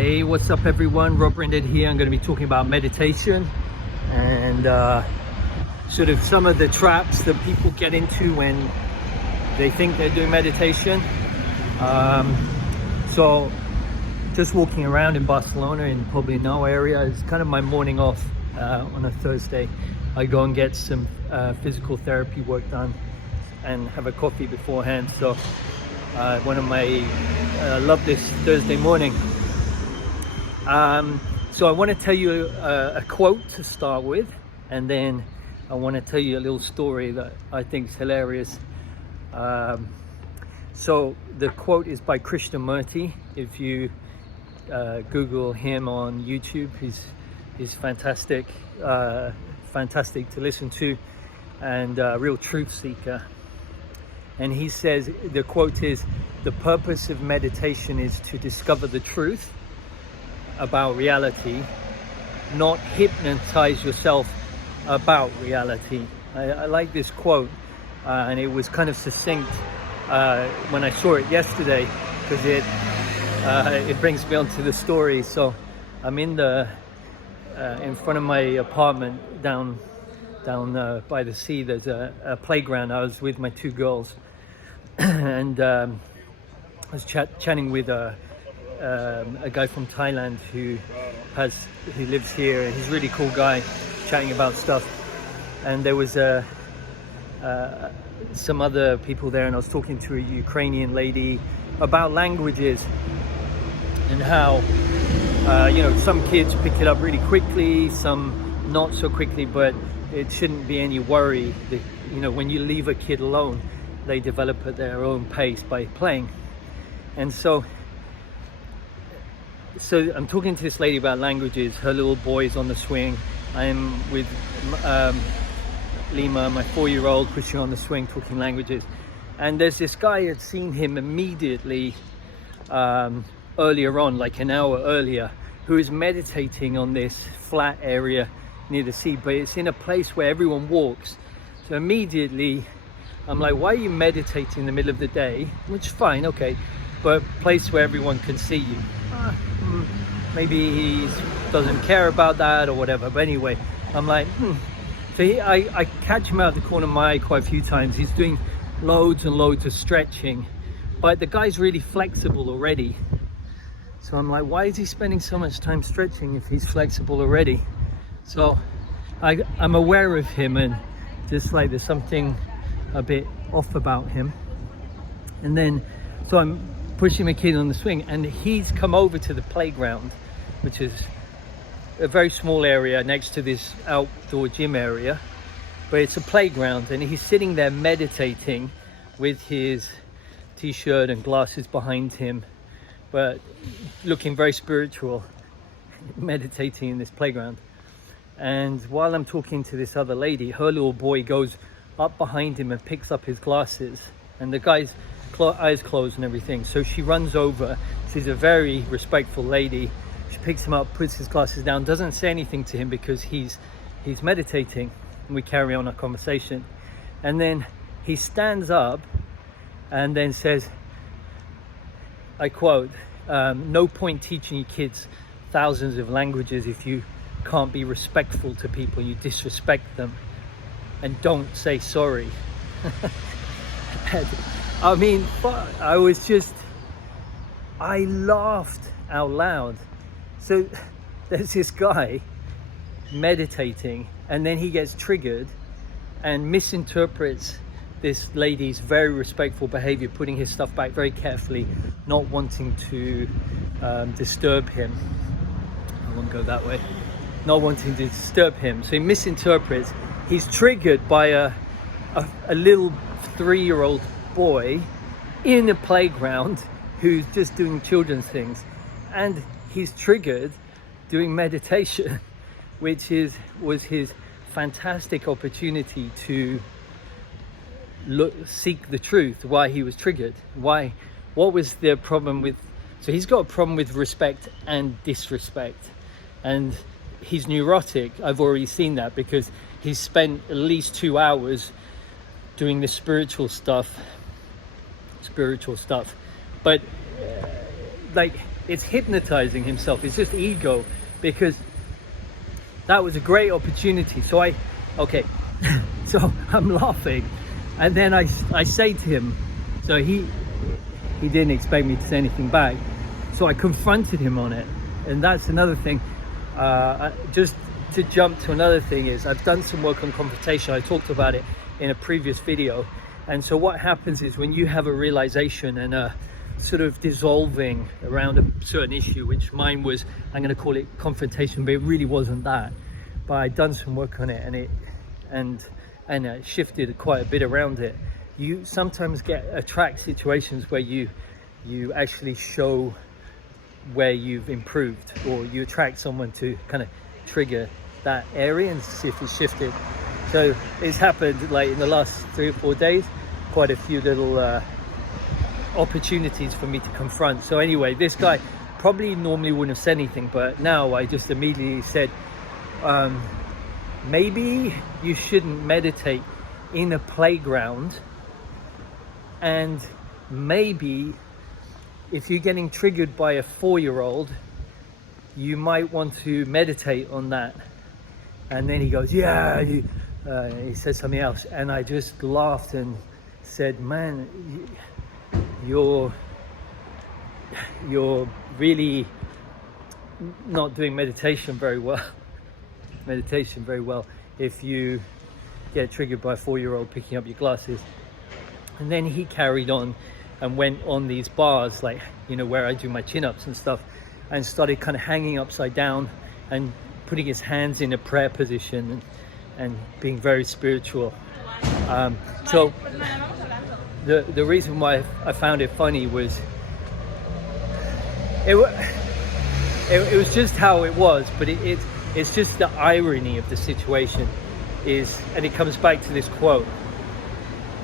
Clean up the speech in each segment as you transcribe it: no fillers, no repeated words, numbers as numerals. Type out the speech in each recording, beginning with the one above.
Hey, what's up everyone? Rob Brinded here. I'm going to be talking about meditation and sort of some of the traps that people get into when they think they're doing meditation. So just walking around in Barcelona in Poblenou area is kind of my morning off on a Thursday. I go and get some physical therapy work done and have a coffee beforehand. So one of my love this Thursday morning. So I want to tell you a quote to start with, and then I want to tell you a little story that I think is hilarious. So the quote is by Krishnamurti. If you Google him on YouTube, he's fantastic, fantastic to listen to, and a real truth seeker. And he says, the quote is, "The purpose of meditation is to discover the truth about reality, not hypnotize yourself about reality." I like this quote, and it was kind of succinct when I saw it yesterday, because it brings me onto the story. So I'm in front of my apartment down by the sea. There's a playground. I was with my two girls, and I was chatting with a guy from Thailand who lives here, and he's a really cool guy, chatting about stuff. And there was some other people there, and I was talking to a Ukrainian lady about languages and how some kids pick it up really quickly, some not so quickly, but it shouldn't be any worry that when you leave a kid alone, they develop at their own pace by playing. And so I'm talking to this lady about languages. Her little boy's on the swing. I'm with Lima, my 4-year-old, pushing on the swing, talking languages. And there's this guy, I'd seen him immediately earlier on, like an hour earlier, who is meditating on this flat area near the sea, but it's in a place where everyone walks. So immediately I'm like, why are you meditating in the middle of the day? Which is fine, okay, but place where everyone can see you. Maybe he doesn't care about that or whatever, but anyway, I'm like, So I catch him out of the corner of my eye quite a few times. He's doing loads and loads of stretching, but the guy's really flexible already. So I'm like, why is he spending so much time stretching if he's flexible already? So I'm aware of him, and just like there's something a bit off about him. And then, so I'm pushing my kid on the swing, and he's come over to the playground, which is a very small area next to this outdoor gym area, but it's a playground, and he's sitting there meditating with his t-shirt and glasses behind him, but looking very spiritual, meditating in this playground. And while I'm talking to this other lady, her little boy goes up behind him and picks up his glasses, and the guy's eyes closed and everything. So she runs over. She's a very respectful lady. She picks him up, puts his glasses down, doesn't say anything to him because he's meditating, and we carry on our conversation. And then he stands up and then says, I quote, "No point teaching you kids thousands of languages if you can't be respectful to people. You disrespect them, and don't say sorry." I mean, I laughed out loud. So there's this guy meditating, and then he gets triggered and misinterprets this lady's very respectful behavior, putting his stuff back very carefully, not wanting to disturb him. I won't go that way. Not wanting to disturb him. So he misinterprets. He's triggered by a little 3-year-old boy in a playground who's just doing children's things, and he's triggered doing meditation, which was his fantastic opportunity to seek the truth. Why he was triggered? What was the problem with? So he's got a problem with respect and disrespect, and he's neurotic. I've already seen that because he's spent at least 2 hours doing the spiritual stuff, but like it's hypnotizing himself. It's just ego, because that was a great opportunity. So so I'm laughing, and then I say to him, so he didn't expect me to say anything back, so I confronted him on it. And that's another thing. Just to jump to another thing is, I've done some work on confrontation. I talked about it in a previous video. And so what happens is, when you have a realization and a sort of dissolving around a certain issue, which mine was, I'm going to call it confrontation, but it really wasn't that. But I'd done some work on it, and it shifted quite a bit around it. You sometimes attract situations where you actually show where you've improved, or you attract someone to kind of trigger that area and see if it's shifted. So it's happened like in the last 3 or 4 days, quite a few little opportunities for me to confront. So anyway, this guy probably normally wouldn't have said anything, but now I just immediately said, maybe you shouldn't meditate in a playground, and maybe if you're getting triggered by a 4-year-old, you might want to meditate on that. And then he goes, yeah, he said something else, and I just laughed and said, man, you're really not doing meditation very well if you get triggered by a 4-year-old picking up your glasses. And then he carried on and went on these bars, like, you know, where I do my chin-ups and stuff, and started kind of hanging upside down and putting his hands in a prayer position and being very spiritual. So the reason why I found it funny was it was just how it was, but it's just the irony of the situation is, and it comes back to this quote: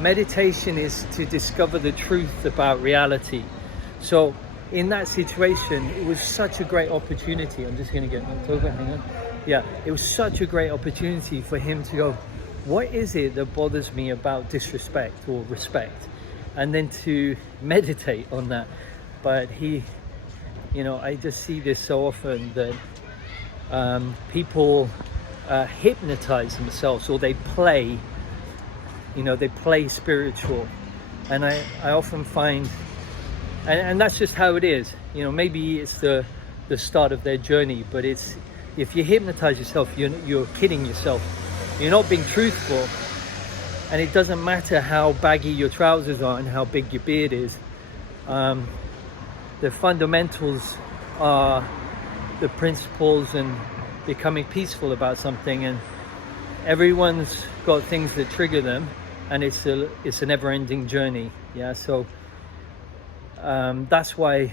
meditation is to discover the truth about reality. So in that situation, it was such a great opportunity. I'm just going to get knocked over, hang on. Yeah, it was such a great opportunity for him to go, what is it that bothers me about disrespect or respect? And then to meditate on that. But he, you know, I just see this so often that people hypnotize themselves, or they play, you know, they play spiritual. And I often find, and that's just how it is, you know, maybe it's the start of their journey, but it's, if you hypnotize yourself, you're kidding yourself. You're not being truthful. And it doesn't matter how baggy your trousers are and how big your beard is. The fundamentals are the principles and becoming peaceful about something, and everyone's got things that trigger them, and it's a never-ending journey. Yeah, so that's why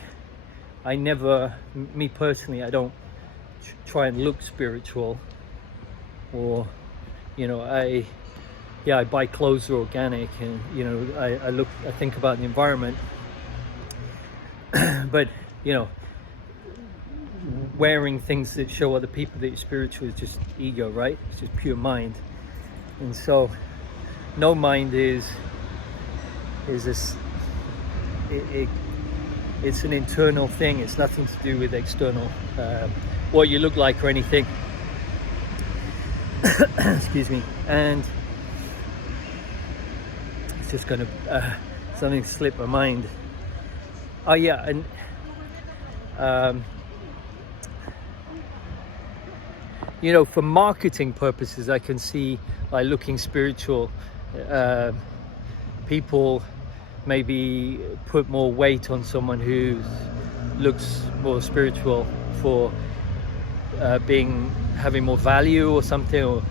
I never, me personally, I don't try and look spiritual, or, you know, I buy clothes that are organic, and, you know, I think about the environment. But, you know, wearing things that show other people that you're spiritual is just ego, right? It's just pure mind. And so no mind is this, it's an internal thing. It's nothing to do with external, what you look like or anything. Excuse me. And it's just gonna something slipped my mind. Oh yeah, and you know, for marketing purposes, I can see, like, looking spiritual, people maybe put more weight on someone who looks more spiritual for having more value or something, or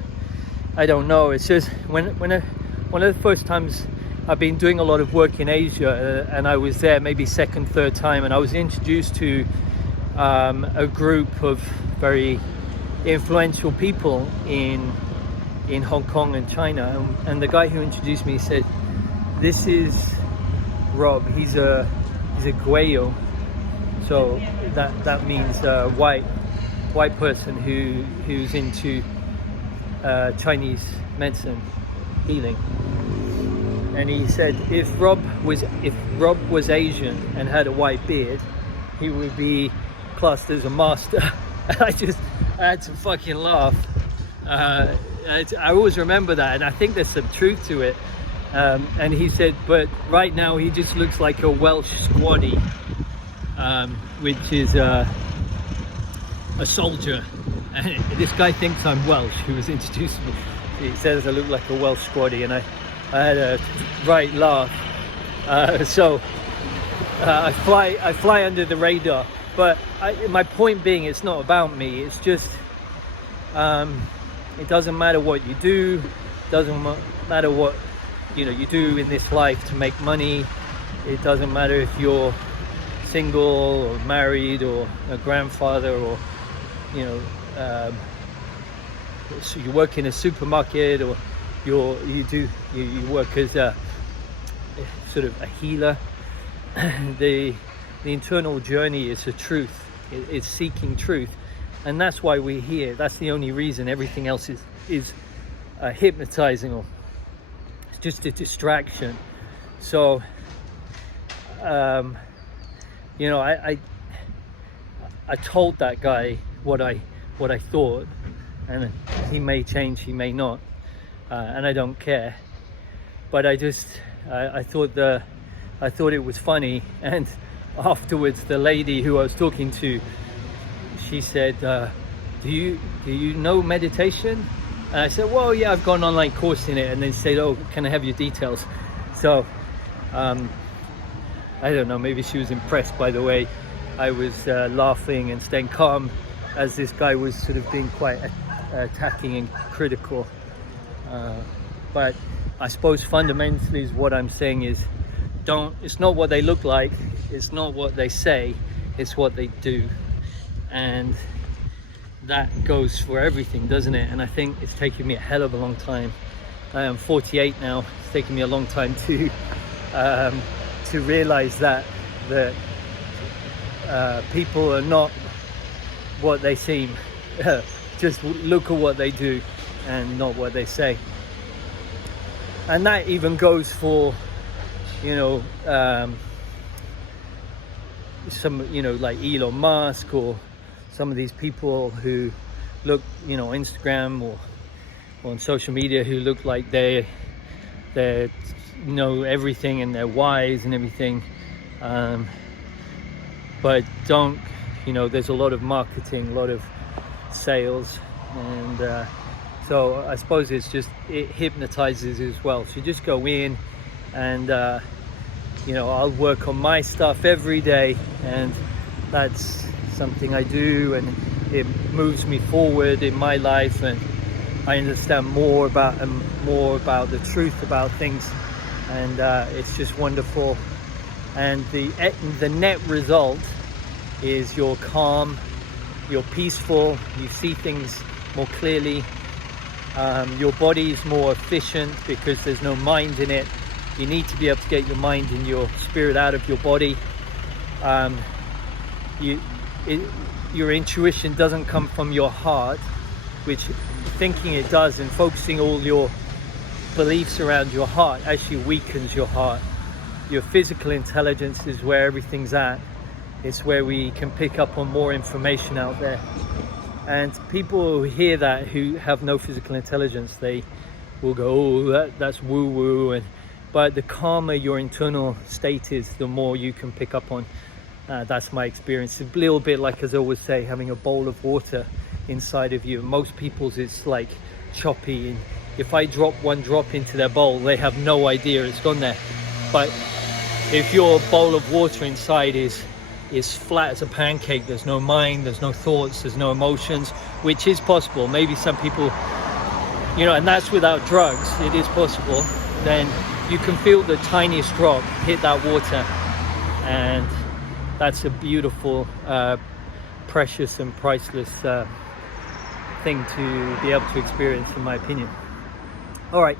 I don't know. It's just one of the first times I've been doing a lot of work in Asia, and I was there maybe second, third time, and I was introduced to a group of very influential people in Hong Kong and China, and the guy who introduced me said, "This is Rob. He's a Guayo." So that means white person who's into Chinese medicine, healing. And he said, if Rob was Asian and had a white beard, he would be classed as a master. I had to fucking laugh. I always remember that, and I think there's some truth to it. And he said, but right now he just looks like a Welsh squaddy, which is a soldier. And this guy thinks I'm Welsh, who was introduced to me. He says I look like a Welsh squaddy, and I had a right laugh. So I fly under the radar. But my point being, it's not about me. It's just it doesn't matter what you do. Doesn't matter what you do in this life to make money. It doesn't matter if you're single or married or a grandfather, or so you work in a supermarket, or you work as a sort of a healer. The internal journey is the truth. It's seeking truth, and that's why we're here. That's the only reason. Everything else is hypnotizing, or it's just a distraction. So I told that guy what I thought, and he may change, he may not, and I don't care. But I thought it was funny. And afterwards, the lady who I was talking to, she said, do you know meditation? And I said, well, yeah, I've got an online course in it. And they said, oh, can I have your details? So I don't know, maybe she was impressed by the way I was laughing and staying calm, as this guy was sort of being quite attacking and critical. But I suppose fundamentally what I'm saying is, it's not what they look like, it's not what they say, it's what they do. And that goes for everything, doesn't it? And I think it's taken me a hell of a long time. I am 48 now. It's taken me a long time to realize that people are not what they seem. Just look at what they do and not what they say. And that even goes for some like Elon Musk, or some of these people who look Instagram or on social media, who look like they know everything and they're wise and everything, but don't. There's a lot of marketing, a lot of sales, and so I suppose it hypnotizes as well. So you just go in, and I'll work on my stuff every day, and that's something I do, and it moves me forward in my life, and I understand more about the truth about things, and it's just wonderful. And the net result is you're calm, you're peaceful, you see things more clearly, your body is more efficient because there's no mind in it. You need to be able to get your mind and your spirit out of your body. Your intuition doesn't come from your heart, which thinking it does, and focusing all your beliefs around your heart actually weakens your heart. Your physical intelligence is where everything's at. It's where we can pick up on more information out there. And people who hear that, who have no physical intelligence, they will go, oh, that's woo-woo. But the calmer your internal state is, the more you can pick up on. That's my experience. It's a little bit like, as I always say, having a bowl of water inside of you. Most people's, it's like choppy. And if I drop one drop into their bowl, they have no idea it's gone there. But if your bowl of water inside is flat as a pancake, there's no mind, there's no thoughts, there's no emotions, which is possible. Maybe some people, and that's without drugs, it is possible. Then you can feel the tiniest drop hit that water, and that's a beautiful, precious and priceless thing to be able to experience, in my opinion. All right,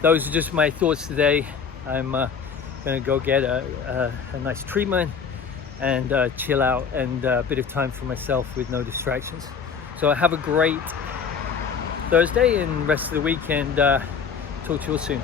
those are just my thoughts today. I'm gonna go get a nice treatment and chill out, and a bit of time for myself with no distractions. So have a great Thursday and rest of the weekend. Talk to you all soon.